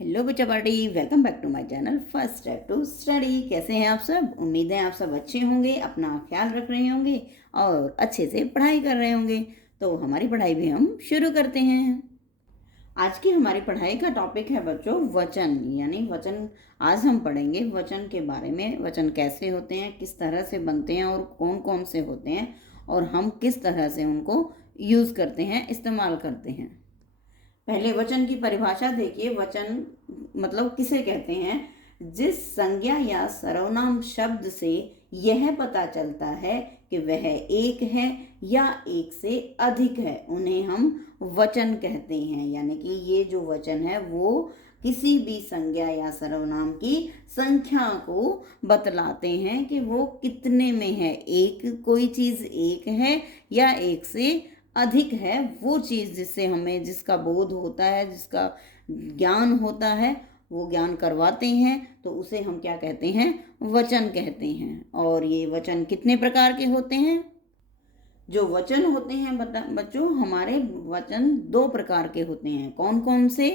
Hello बच्चा party, welcome back to my channel first step to study. कैसे हैं आप सब? उम्मीद है आप सब अच्छे होंगे, अपना ख्याल रख रहे होंगे और अच्छे से पढ़ाई कर रहे होंगे। तो हमारी पढ़ाई भी हम शुरू करते हैं। आज की हमारी पढ़ाई का टॉपिक है बच्चों वचन, यानी वचन। आज हम पढ़ेंगे वचन के बारे में। वचन कैसे होते हैं, किस तरह से बनते हैं और कौन कौन से होते हैं और हम किस तरह से उनको यूज़ करते हैं, इस्तेमाल करते हैं। पहले वचन की परिभाषा देखिए। वचन मतलब किसे कहते हैं? जिस संज्ञा या सर्वनाम शब्द से यह पता चलता है कि वह एक है या एक से अधिक है, उन्हें हम वचन कहते हैं। यानी कि ये जो वचन है वो किसी भी संज्ञा या सर्वनाम की संख्या को बतलाते हैं कि वो कितने में है। एक कोई चीज़ एक है या एक से अधिक है, वो चीज़ जिससे हमें, जिसका बोध होता है, जिसका ज्ञान होता है, वो ज्ञान करवाते हैं, तो उसे हम क्या कहते हैं? वचन कहते हैं। और ये वचन कितने प्रकार के होते हैं? जो वचन होते हैं बच्चों, हमारे वचन दो प्रकार के होते हैं। कौन कौन से?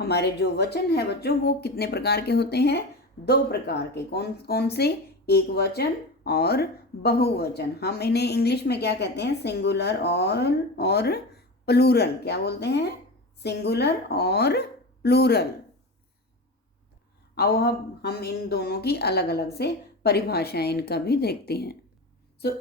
हमारे जो वचन है बच्चों वो कितने प्रकार के होते हैं? दो प्रकार के। कौन कौन से? एक वचन और बहुवचन। हम इन्हें इंग्लिश में क्या कहते हैं? सिंगुलर और प्लूरल। क्या बोलते हैं? सिंगुलर और प्लूरल। अब हम इन दोनों की अलग अलग से परिभाषाएं इनका भी देखते हैं।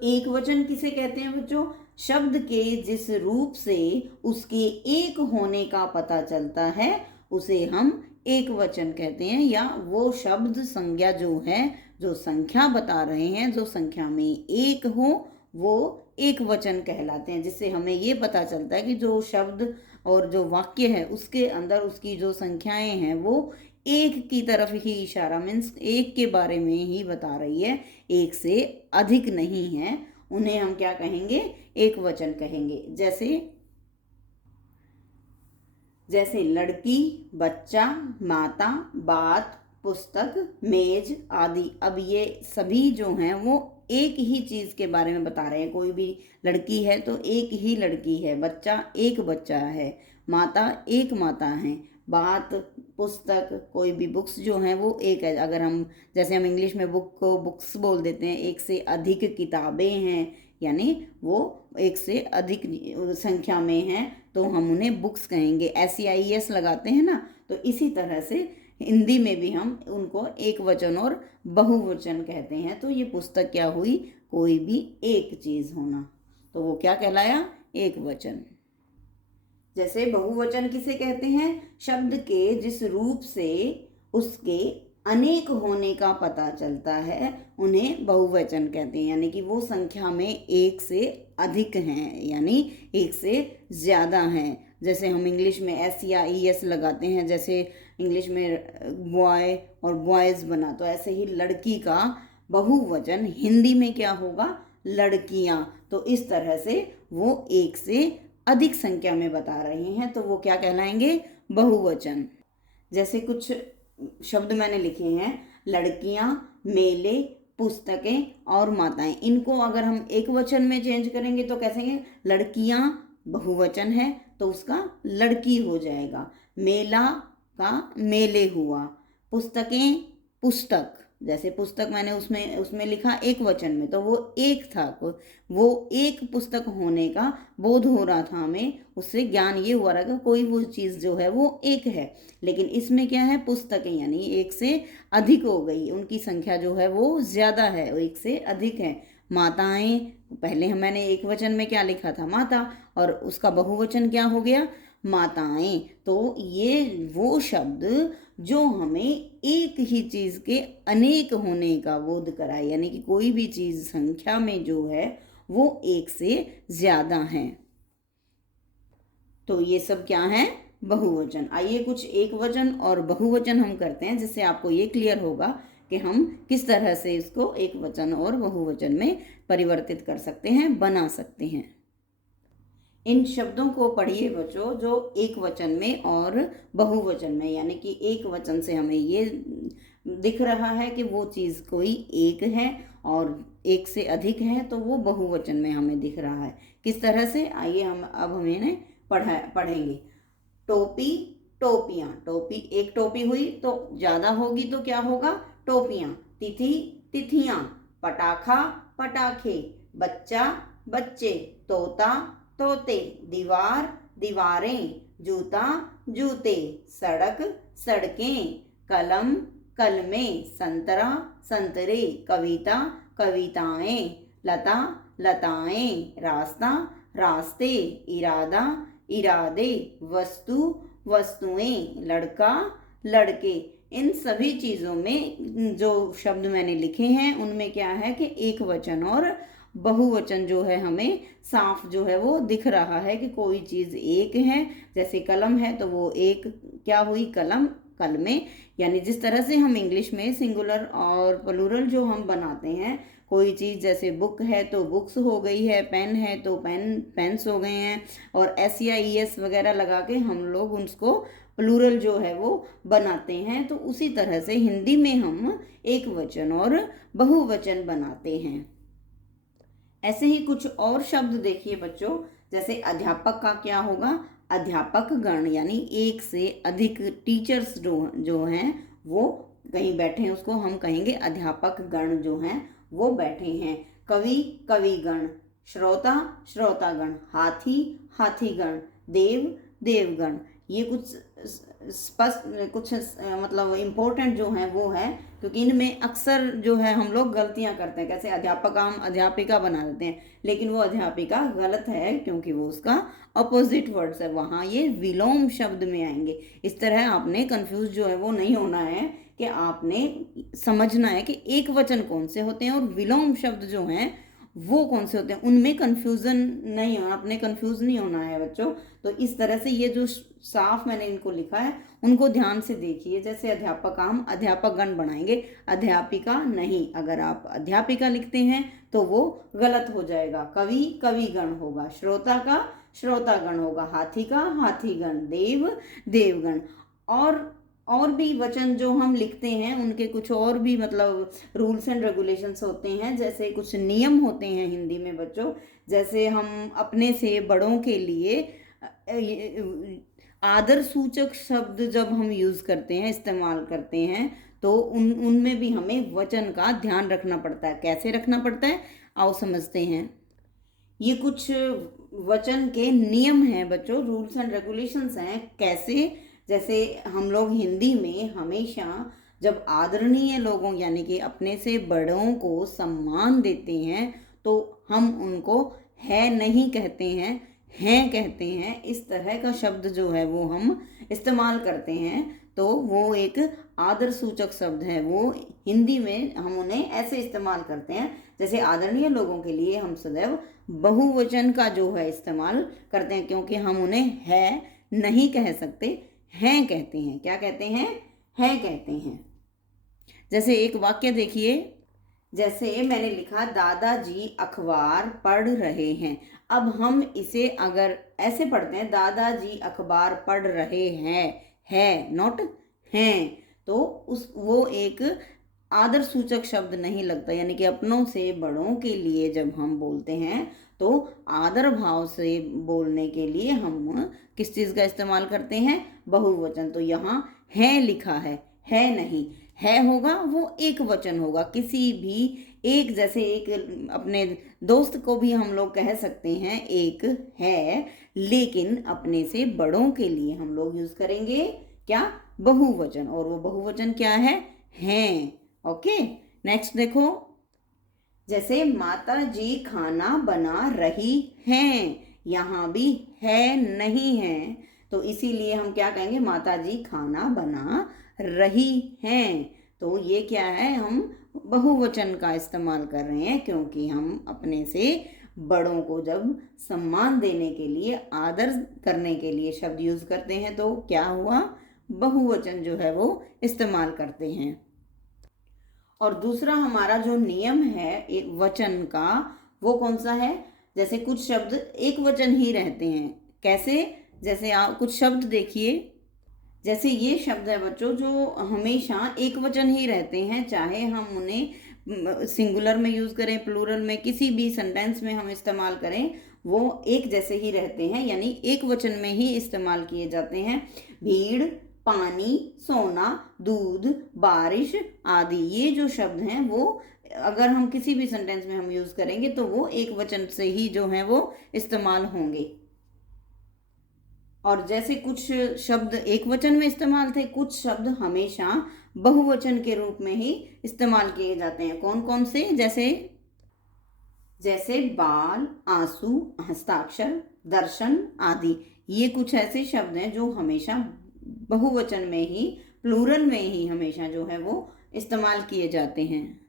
एक वचन किसे कहते हैं बच्चों? शब्द के जिस रूप से उसके एक होने का पता चलता है उसे हम एक वचन कहते हैं। या वो शब्द, संज्ञा जो है, जो संख्या बता रहे हैं, जो संख्या में एक हो, वो एक वचन कहलाते हैं। जिससे हमें ये पता चलता है कि जो शब्द और जो वाक्य है उसके अंदर उसकी जो संख्याएं हैं वो एक की तरफ ही इशारा, मीन्स एक के बारे में ही बता रही है, एक से अधिक नहीं है। उन्हें हम क्या कहेंगे? एक वचन कहेंगे। जैसे जैसे लड़की, बच्चा, माता, बात, पुस्तक, मेज आदि। अब ये सभी जो हैं वो एक ही चीज के बारे में बता रहे हैं। कोई भी लड़की है तो एक ही लड़की है, बच्चा एक बच्चा है, माता एक माता है, बात, पुस्तक, कोई भी बुक्स जो हैं वो एक है। अगर हम, जैसे हम इंग्लिश में बुक को बुक्स बोल देते हैं, एक से अधिक किताबें हैं, यानी वो एक से अधिक संख्या में हैं, तो हम उन्हें बुक्स कहेंगे। SEIES लगाते हैं ना, तो इसी तरह से हिंदी में भी हम उनको एक वचन और बहुवचन कहते हैं। तो ये पुस्तक क्या हुई? कोई भी एक चीज होना, तो वो क्या कहलाया? एक वचन। जैसे बहुवचन किसे कहते हैं? शब्द के जिस रूप से उसके अनेक होने का पता चलता है उन्हें बहुवचन कहते हैं। यानी कि वो संख्या में एक से अधिक हैं, यानी एक से ज़्यादा हैं। जैसे हम इंग्लिश में SEIES लगाते हैं, जैसे इंग्लिश में बॉय और बॉयज़ बना, तो ऐसे ही लड़की का बहुवचन हिंदी में क्या होगा? लड़कियां। तो इस तरह से वो एक से अधिक संख्या में बता रहे हैं, तो वो क्या कहलाएंगे? बहुवचन। जैसे कुछ शब्द मैंने लिखे हैं, लड़कियां, मेले, पुस्तकें और माताएं। इनको अगर हम एक वचन में चेंज करेंगे तो कैसे हैं? लड़कियां बहुवचन है तो उसका लड़की हो जाएगा, मेला का मेले हुआ, पुस्तकें पुस्तक। जैसे पुस्तक मैंने उसमें उसमें लिखा एक वचन में, तो वो एक था, वो एक पुस्तक होने का बोध हो रहा था हमें, उससे ज्ञान ये हुआ रहा कि कोई वो चीज़ जो है वो एक है। लेकिन इसमें क्या है? पुस्तकें, यानी एक से अधिक हो गई, उनकी संख्या जो है वो ज़्यादा है, एक से अधिक है। माताएं, पहले मैंने एक वचन में क्या लिखा था? माता, और उसका बहुवचन क्या हो गया? माताएं। तो ये वो शब्द जो हमें एक ही चीज़ के अनेक होने का बोध कराए, यानी कि कोई भी चीज़ संख्या में जो है वो एक से ज़्यादा है। तो ये सब क्या है? बहुवचन। आइए कुछ एक वचन और बहुवचन हम करते हैं, जिससे आपको ये क्लियर होगा कि हम किस तरह से इसको एक वचन और बहुवचन में परिवर्तित कर सकते हैं, बना सकते हैं। इन शब्दों को पढ़िए बच्चों, जो एक वचन में और बहुवचन में, यानी कि एक वचन से हमें ये दिख रहा है कि वो चीज़ कोई एक है और एक से अधिक है, तो वो बहुवचन में हमें दिख रहा है। किस तरह से? आइए हम अब हम इन्हें पढ़ेंगे। टोपी, टोपियाँ, टोपी एक टोपी हुई तो ज़्यादा होगी तो क्या होगा, टोपियाँ। तिथि तिथियाँ, पटाखा पटाखे, बच्चा बच्चे, तोता तोते, दीवार दीवारें, जूता जूते, सड़क सड़कें, कलम कलमें, संतरा संतरे, कविता कविताएं, लता लताएं, रास्ता रास्ते, इरादा इरादे, वस्तु वस्तुएं, लड़का लड़के। इन सभी चीज़ों में जो शब्द मैंने लिखे हैं उनमें क्या है कि एक वचन और बहुवचन जो है हमें साफ जो है वो दिख रहा है कि कोई चीज़ एक है। जैसे कलम है तो वो एक क्या हुई, कलम कलमें। यानी जिस तरह से हम इंग्लिश में सिंगुलर और प्लूरल जो हम बनाते हैं, कोई चीज़ जैसे बुक है तो बुक्स हो गई है, पेन है तो पेन्स हो गए हैं, और एस या ई एस वगैरह लगा के हम लोग उसको प्लूरल जो है वो बनाते हैं। तो उसी तरह से हिंदी में हम एक वचन और बहुवचन बनाते हैं। ऐसे ही कुछ और शब्द देखिए बच्चों, जैसे अध्यापक का क्या होगा, अध्यापक गण, यानी एक से अधिक टीचर्स जो हैं वो कहीं बैठे हैं, उसको हम कहेंगे अध्यापक गण जो हैं वो बैठे हैं। कवि कविगण, श्रोता श्रोतागण, हाथी हाथीगण, देव देवगण। ये कुछ स्पष्ट कुछ मतलब इम्पोर्टेंट जो हैं वो है, क्योंकि इनमें अक्सर जो है हम लोग गलतियां करते हैं। कैसे अध्यापक हम अध्यापिका बना देते हैं, लेकिन वो अध्यापिका गलत है क्योंकि वो उसका अपोजिट वर्ड्स है, वहाँ ये विलोम शब्द में आएंगे। इस तरह आपने कंफ्यूज जो है वो नहीं होना है, कि आपने समझना है कि एक वचन कौन से होते हैं और विलोम शब्द जो हैं वो कौन से होते हैं, उनमें कंफ्यूजन नहीं होना, अपने कंफ्यूज नहीं होना है बच्चों। तो इस तरह से ये जो साफ मैंने इनको लिखा है उनको ध्यान से देखिए। जैसे अध्यापक हम अध्यापक गण बनाएंगे, अध्यापिका नहीं। अगर आप अध्यापिका लिखते हैं तो वो गलत हो जाएगा। कवि कविगण होगा, श्रोता का श्रोतागण होगा, हाथी का हाथीगण, देव देवगण। और भी वचन जो हम लिखते हैं उनके कुछ और भी मतलब रूल्स एंड रेगुलेशंस होते हैं, जैसे कुछ नियम होते हैं हिंदी में बच्चों। जैसे हम अपने से बड़ों के लिए आदर सूचक शब्द जब हम यूज़ करते हैं, इस्तेमाल करते हैं, तो उनमें भी हमें वचन का ध्यान रखना पड़ता है। कैसे रखना पड़ता है, आओ समझते हैं। ये कुछ वचन के नियम हैं बच्चों, रूल्स एंड रेगुलेशंस हैं। कैसे, जैसे हम लोग हिंदी में हमेशा जब आदरणीय लोगों यानी कि अपने से बड़ों को सम्मान देते हैं तो हम उनको है नहीं कहते हैं, हैं कहते हैं। इस तरह का शब्द जो है वो हम इस्तेमाल करते हैं, तो वो एक आदर सूचक शब्द है। वो हिंदी में हम उन्हें ऐसे इस्तेमाल करते हैं। जैसे आदरणीय लोगों के लिए हम सदैव बहुवचन का जो है इस्तेमाल करते हैं, क्योंकि हम उन्हें है नहीं कह सकते, हैं कहते हैं। क्या कहते हैं, हैं कहते हैं। जैसे एक वाक्य देखिए, जैसे मैंने लिखा दादाजी अखबार पढ़ रहे हैं। अब हम इसे अगर ऐसे पढ़ते हैं, दादाजी अखबार पढ़ रहे हैं, है नॉट हैं, तो वो एक आदर सूचक शब्द नहीं लगता। यानी कि अपनों से बड़ों के लिए जब हम बोलते हैं तो आदर भाव से बोलने के लिए हम किस चीज़ का इस्तेमाल करते हैं, बहुवचन। तो यहाँ है लिखा है नहीं, है होगा वो एक वचन होगा। किसी भी एक, जैसे एक अपने दोस्त को भी हम लोग कह सकते हैं एक है, लेकिन अपने से बड़ों के लिए हम लोग यूज़ करेंगे क्या, बहुवचन। और वो बहुवचन क्या है, हैं। ओके, नेक्स्ट देखो, जैसे माता जी खाना बना रही हैं, यहाँ भी है नहीं है, तो इसीलिए हम क्या कहेंगे, माता जी खाना बना रही हैं। तो ये क्या है, हम बहुवचन का इस्तेमाल कर रहे हैं, क्योंकि हम अपने से बड़ों को जब सम्मान देने के लिए, आदर करने के लिए शब्द यूज़ करते हैं तो क्या हुआ, बहुवचन जो है वो इस्तेमाल करते हैं। और दूसरा हमारा जो नियम है एक वचन का, वो कौन सा है, जैसे कुछ शब्द एक वचन ही रहते हैं। कैसे, जैसे आप कुछ शब्द देखिए, जैसे ये शब्द है बच्चों जो हमेशा एक वचन ही रहते हैं, चाहे हम उन्हें सिंगुलर में यूज़ करें, प्लूरल में, किसी भी सेंटेंस में हम इस्तेमाल करें, वो एक जैसे ही रहते हैं, यानी एक वचन में ही इस्तेमाल किए जाते हैं। भीड़, पानी, सोना, दूध, बारिश आदि, ये जो शब्द हैं वो अगर हम किसी भी सेंटेंस में हम यूज करेंगे तो वो एक वचन से ही जो है वो इस्तेमाल होंगे। और जैसे कुछ शब्द एक वचन में इस्तेमाल थे, कुछ शब्द हमेशा बहुवचन के रूप में ही इस्तेमाल किए जाते हैं। कौन कौन से? जैसे जैसे बाल, आंसू, हस्ताक्षर, दर्शन आदि, ये कुछ ऐसे शब्द हैं जो हमेशा बहुवचन में ही, प्लूरल में ही हमेशा जो है वो इस्तेमाल किए जाते हैं।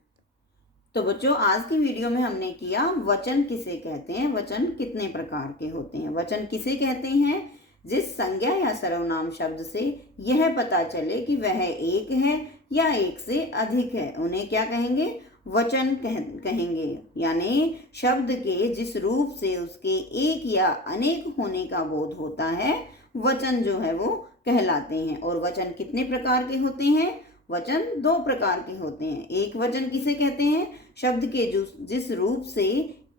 तो बच्चों, आज की वीडियो में हमने किया वचन किसे कहते हैं, वचन कितने प्रकार के होते हैं। वचन किसे कहते हैं? जिस संज्ञा या सर्वनाम शब्द से यह पता चले कि वह एक है या एक से अधिक है, उन्हें क्या कहेंगे? वचन कहेंगे। यानी शब्द के जिस रूप से उसके एक या अनेक होने का बोध होता है, वचन जो है वो कहलाते हैं। और वचन कितने प्रकार के होते हैं? वचन दो प्रकार के होते हैं। एक वचन किसे कहते हैं? शब्द के जिस रूप से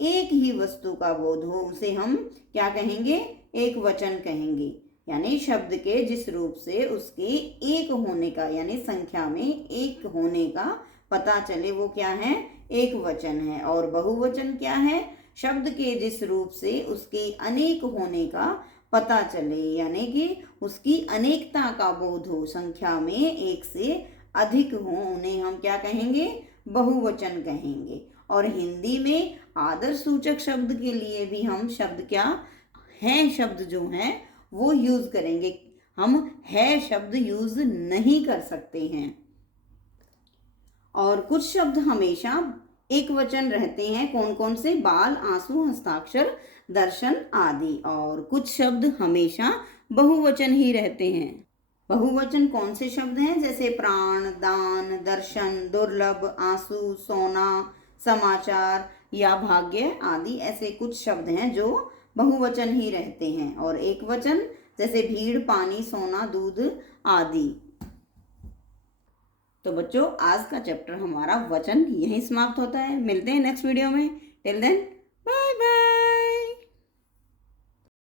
एक ही वस्तु का बोध हो उसे हम क्या कहेंगे? एक वचन कहेंगे। यानी शब्द के जिस रूप से उसके एक होने का, यानी संख्या में एक होने का पता चले, वो क्या है? एक वचन है। और बहुवचन क्या है? शब्द के जिस रूप से उसके अनेक होने का पता चले, यानी कि उसकी अनेकता का बोध हो, संख्या में एक से अधिक हो, उन्हें हम क्या कहेंगे? बहुवचन कहेंगे। और हिंदी में आदर सूचक शब्द के लिए भी हम शब्द क्या है, शब्द जो है वो यूज करेंगे। हम है शब्द यूज नहीं कर सकते हैं। और कुछ शब्द हमेशा एक वचन रहते हैं। कौन कौन से? बाल, आंसू, हस्ताक्षर, दर्शन आदि। और कुछ शब्द हमेशा बहुवचन ही रहते हैं। बहुवचन कौन से शब्द हैं? जैसे प्राण, दान, दर्शन, दुर्लभ, आंसू, सोना, समाचार या भाग्य आदि, ऐसे कुछ शब्द हैं जो बहुवचन ही रहते हैं। और एक वचन जैसे भीड़, पानी, सोना, दूध आदि। तो बच्चों, आज का चैप्टर हमारा वचन यहीं समाप्त होता है। मिलते हैं नेक्स्ट वीडियो में। Till then